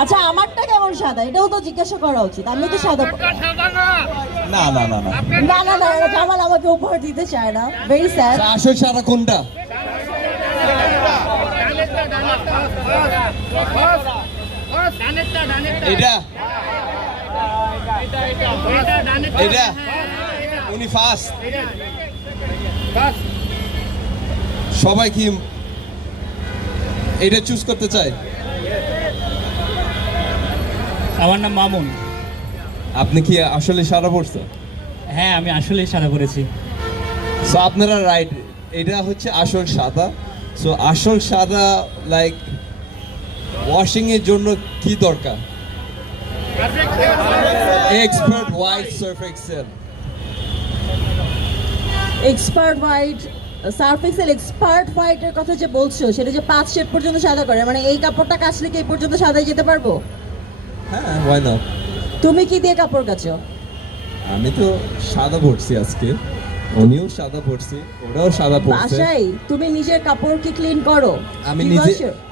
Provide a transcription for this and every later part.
আচ্ছা আমারটা কেমন সাদা এটাও তো জিজ্ঞাসা করা উচিত। আমি তো সাদা না না না না না না না জামাল আমাকে উপহার দিতে চায় না, ভেরি স্যাড। আসল সাদা কোনটা? এটা এটা উনি ফার্স্ট। সবাই কি এটা চুজ করতে চায়? আমার নাম মামুন। আপনি কি আসলে সাদা পড়ছেন? হ্যাঁ, আমি আসলেই সাদা করেছি। সো আপনারা রাইট, এটা হচ্ছে আসল সাদা। সো আসল সাদা লাইক ওয়াশিং এর জন্য কি দরকার? Expert white Surf Excel. Expert white Surf Excel expert হোয়াইটের কথা যে বলছো সেটা যে 5 শেড পর্যন্ত সাদা করে, মানে এই কাপড়টা কাচলে কি এই পর্যন্ত সাদাই যেতে পারবো? হ্যাঁ, হোয়াই নট। তুমি কি দিয়ে কাপড় কাচো? আমি তো সাদা পড়ছি আজকে, উনিও সাদা পড়ছি, ওরাও সাদা পড়ছে। বাসায় তুমি নিজের কাপড় কি ক্লিন করো?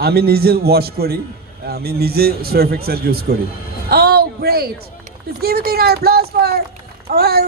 আমি নিজে ওয়াশ করি, আমি নিজে সার্ফ এক্সেল ইউজ করি। Oh, great. Please give a big applause for our